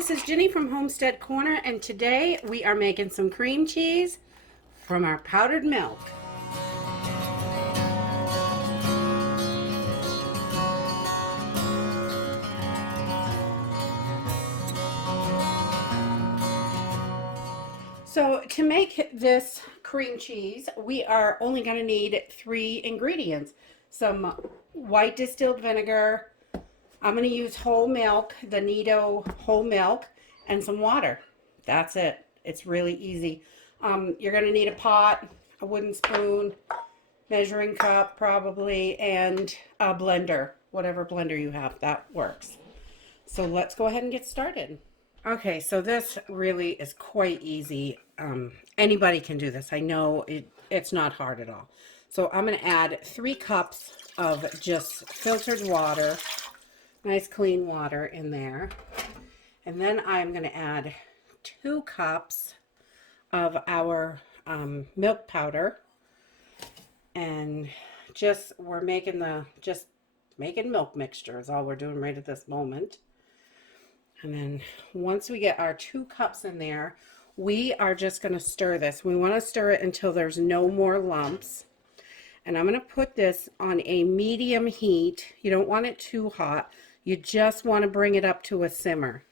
this is Ginny from Homestead Corner, and today we are making some cream cheese from our powdered milk. So to make this cream cheese, we are only going to need 3 ingredients. Some white distilled vinegar. I'm going to use whole milk, the Nido whole milk, and some water. That's it. It's really easy. You're going to need a pot, a wooden spoon, measuring cup probably, and a blender. Whatever blender you have, that works. So let's go ahead and get started. Okay, so this really is quite easy. Anybody can do this. I know it's not hard at all. So I'm going to add 3 cups of just filtered water, nice clean water in there. And then I'm going to add 2 cups of our milk powder. And we're making milk mixture is all we're doing right at this moment. And then once we get our 2 cups in there, we are just going to stir this. We want to stir it until there's no more lumps. And I'm going to put this on a medium heat. You don't want it too hot. You just want to bring it up to a simmer.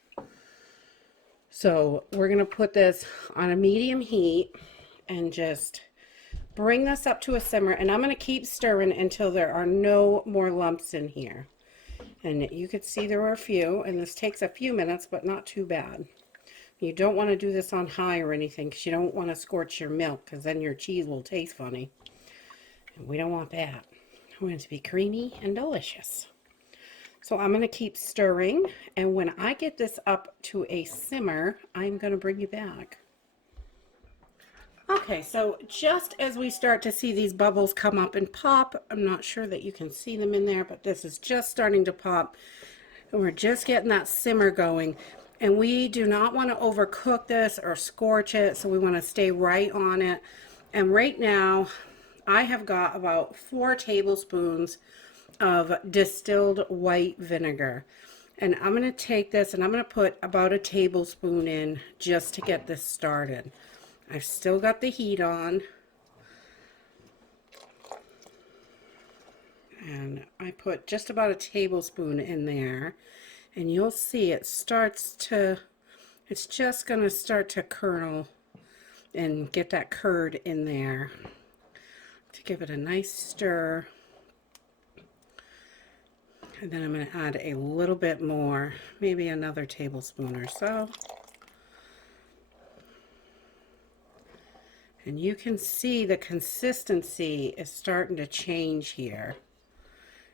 So we're going to put this on a medium heat and just bring this up to a simmer. And I'm going to keep stirring until there are no more lumps in here. And you could see there were a few, and this takes a few minutes, but not too bad. You don't want to do this on high or anything because you don't want to scorch your milk, because then your cheese will taste funny. And we don't want that. I want it to be creamy and delicious. So I'm going to keep stirring, and when I get this up to a simmer, I'm going to bring you back. Okay, so just as we start to see these bubbles come up and pop, I'm not sure that you can see them in there, but this is just starting to pop, and we're just getting that simmer going. And we do not want to overcook this or scorch it, so we want to stay right on it. And right now, I have got about 4 tablespoons of distilled white vinegar. And I'm going to take this and I'm going to put about a tablespoon in just to get this started. I've still got the heat on, and I put just about a tablespoon in there, and you'll see it's just going to start to kernel and get that curd in there to give it a nice stir. And then I'm going to add a little bit more, maybe another tablespoon or so. And you can see the consistency is starting to change here.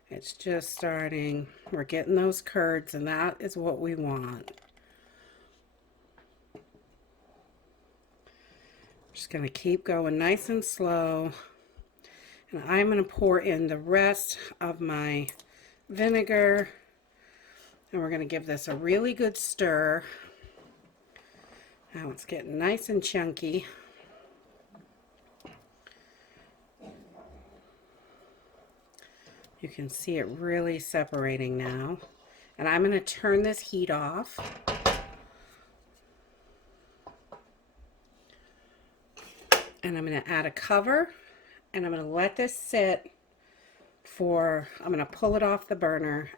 It's just starting, we're getting those curds, and that is what we want. Just going to keep going nice and slow. And I'm going to pour in the rest of my vinegar. And we're going to give this a really good stir. Now it's getting nice and chunky. You can see it really separating now. And I'm going to turn this heat off. And I'm going to add a cover. And I'm going to let this sit for, I'm going to pull it off the burner.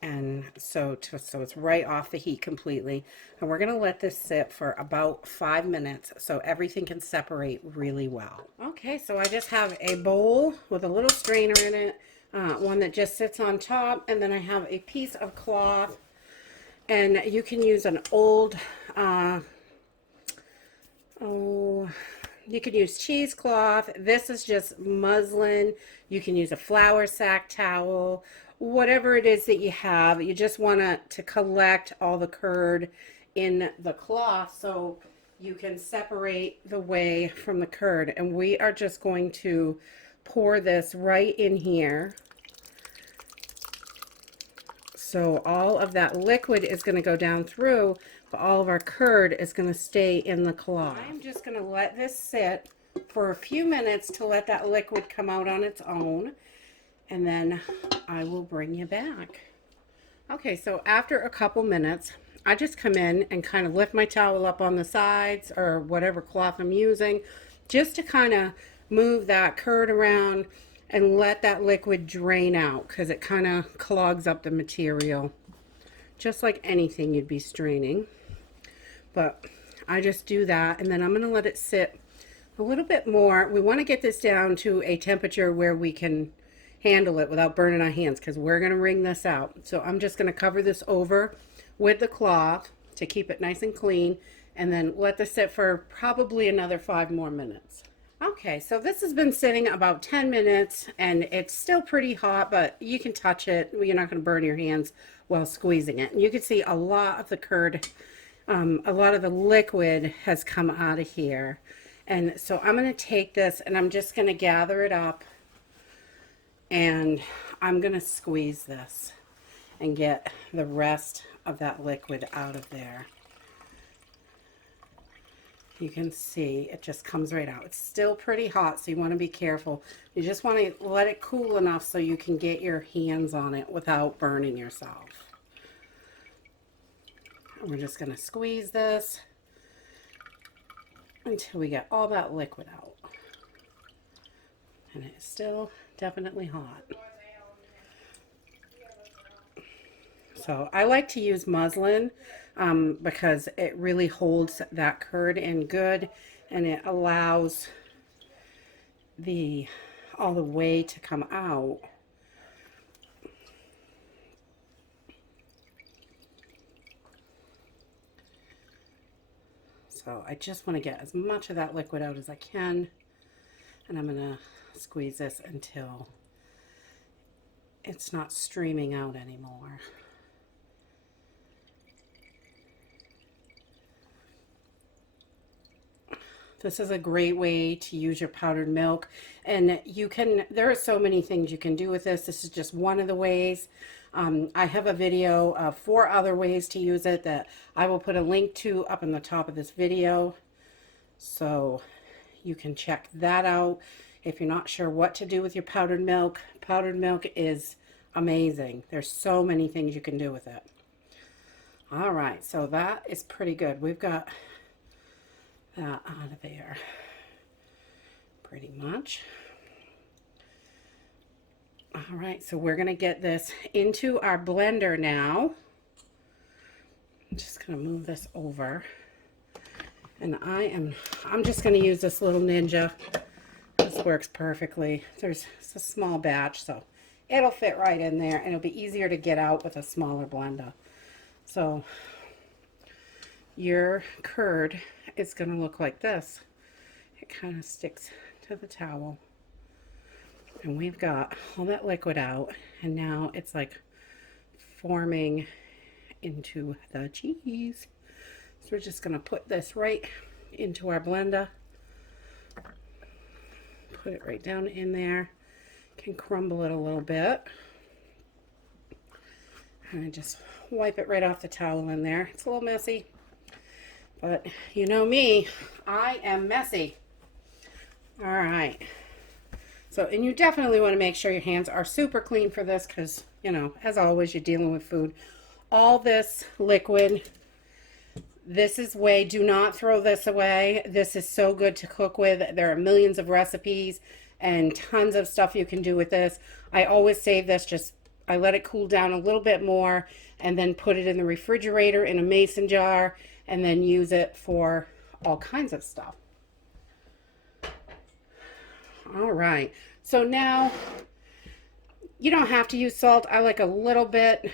And so it's right off the heat completely. And we're going to let this sit for about 5 minutes so everything can separate really well. Okay, so I just have a bowl with a little strainer in it. One that just sits on top, and then I have a piece of cloth, and you can use an old, you could use cheesecloth. This is just muslin. You can use a flour sack towel, whatever it is that you have. You just want to collect all the curd in the cloth so you can separate the whey from the curd. And we are just going to pour this right in here. So all of that liquid is going to go down through, but all of our curd is going to stay in the cloth. I'm just going to let this sit for a few minutes to let that liquid come out on its own, and then I will bring you back. Okay, so after a couple minutes, I just come in and kind of lift my towel up on the sides or whatever cloth I'm using, just to kind of move that curd around and let that liquid drain out, because it kind of clogs up the material, just like anything you'd be straining. But I just do that, and then I'm going to let it sit a little bit more. We want to get this down to a temperature where we can handle it without burning our hands, because we're going to wring this out. So I'm just going to cover this over with the cloth to keep it nice and clean, and then let this sit for probably another 5 more minutes. Okay, so this has been sitting about 10 minutes and it's still pretty hot, but you can touch it. You're not going to burn your hands while squeezing it. And you can see a lot of the curd, a lot of the liquid has come out of here. And so I'm going to take this and I'm just going to gather it up, and I'm going to squeeze this and get the rest of that liquid out of there. You can see it just comes right out. It's still pretty hot, so you want to be careful. You just want to let it cool enough so you can get your hands on it without burning yourself. And we're just going to squeeze this until we get all that liquid out. And it's still definitely hot. So I like to use muslin because it really holds that curd in good, and it allows all the whey to come out. So I just want to get as much of that liquid out as I can, and I'm going to squeeze this until it's not streaming out anymore. This is a great way to use your powdered milk, and there are so many things you can do with this. This is just one of the ways. I have a video of 4 other ways to use it that I will put a link to up in the top of this video, so you can check that out. If you're not sure what to do with your powdered milk is amazing. There's so many things you can do with it. All right, so that is pretty good. We've got that out of there pretty much. All right, so we're going to get this into our blender now. I'm just going to move this over, and I'm just going to use this little Ninja. This works perfectly. It's a small batch, so it'll fit right in there, and it'll be easier to get out with a smaller blender. So your curd is going to look like this. It kind of sticks to the towel, and we've got all that liquid out, and now it's like forming into the cheese. So we're just going to put this right into our blender, put it right down in there. Can crumble it a little bit, and I just wipe it right off the towel in there. It's a little messy, but you know me, I am messy. All right. So, and you definitely want to make sure your hands are super clean for this, because, you know, as always, you're dealing with food. All this liquid, this is whey. Do not throw this away. This is so good to cook with. There are millions of recipes and tons of stuff you can do with this. I always save this, I let it cool down a little bit more, and then put it in the refrigerator in a mason jar, and then use it for all kinds of stuff. All right, so now you don't have to use salt. I like a little bit.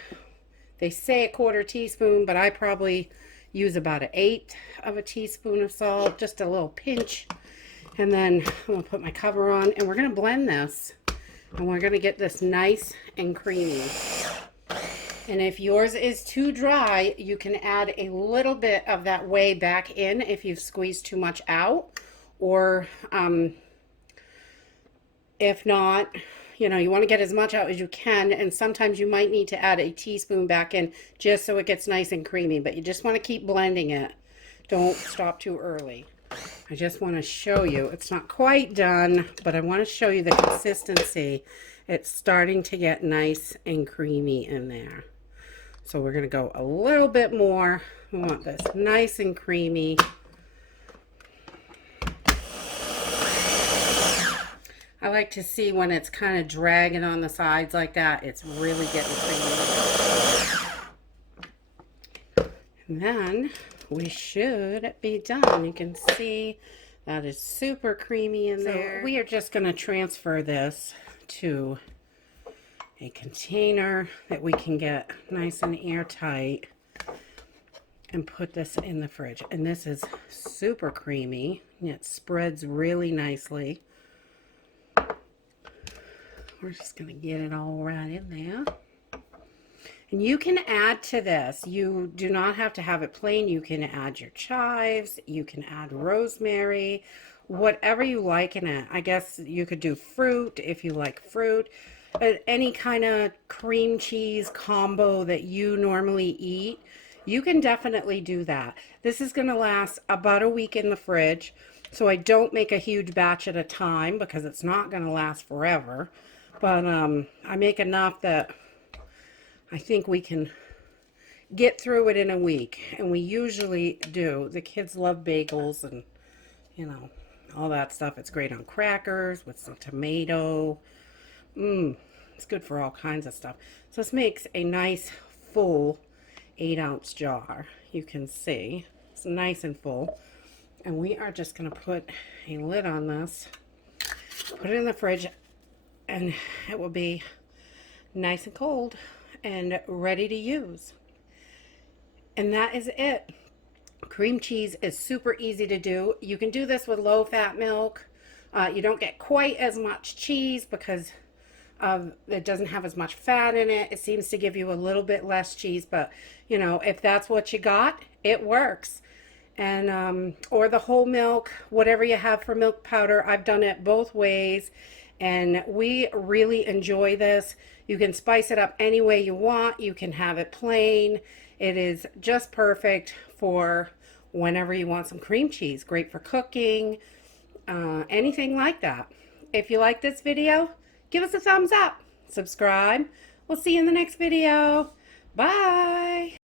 They say 1/4 teaspoon, but I probably use about 1/8 of a teaspoon of salt, just a little pinch. And then I'm gonna put my cover on, and we're gonna blend this, and we're gonna get this nice and creamy. And if yours is too dry, you can add a little bit of that whey back in if you've squeezed too much out, or if not, you know, you want to get as much out as you can, and sometimes you might need to add a teaspoon back in just so it gets nice and creamy, but you just want to keep blending it. Don't stop too early. I just want to show you, it's not quite done, but I want to show you the consistency. It's starting to get nice and creamy in there. So we're going to go a little bit more. We want this nice and creamy. I like to see when it's kind of dragging on the sides like that, it's really getting creamy. And then we should be done. You can see that is super creamy in there. So we are just going to transfer this to a container that we can get nice and airtight and put this in the fridge. And this is super creamy. It spreads really nicely. We're just going to get it all right in there. And you can add to this. You do not have to have it plain. You can add your chives. You can add rosemary. Whatever you like in it. I guess you could do fruit if you like fruit. Any kind of cream cheese combo that you normally eat, you can definitely do that. This is going to last about a week in the fridge. So I don't make a huge batch at a time because it's not going to last forever. But I make enough that I think we can get through it in a week. And we usually do. The kids love bagels and, you know, all that stuff. It's great on crackers with some tomato. It's good for all kinds of stuff. So this makes a nice full 8-ounce jar. You can see it's nice and full. And we are just going to put a lid on this, put it in the fridge, and it will be nice and cold and ready to use. And that is it. Cream cheese is super easy to do. You can do this with low-fat milk. You don't get quite as much cheese because it doesn't have as much fat in it. It seems to give you a little bit less cheese, but you know, if that's what you got, it works. And or the whole milk, whatever you have for milk powder. I've done it both ways, and we really enjoy this. You can spice it up any way you want. You can have it plain. It is just perfect for whenever you want some cream cheese. Great for cooking, anything like that. If you like this video, give us a thumbs up. Subscribe. We'll see you in the next video. Bye.